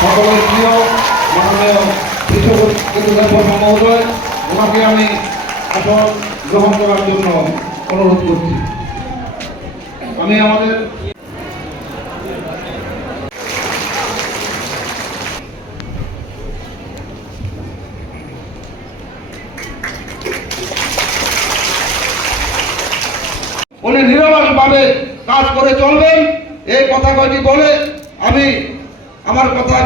সকলের প্রিয় মাননীয় বিশ্ববিদ্যালয় মহোদয়, ওনাকে আমি আসন গ্রহণ করার জন্য অনুরোধ করছি। আমি আমাদের উনি নিরলসভাবে কাজ করে চলবেন, এই কথা কয়টি বলে আমি আমার কথা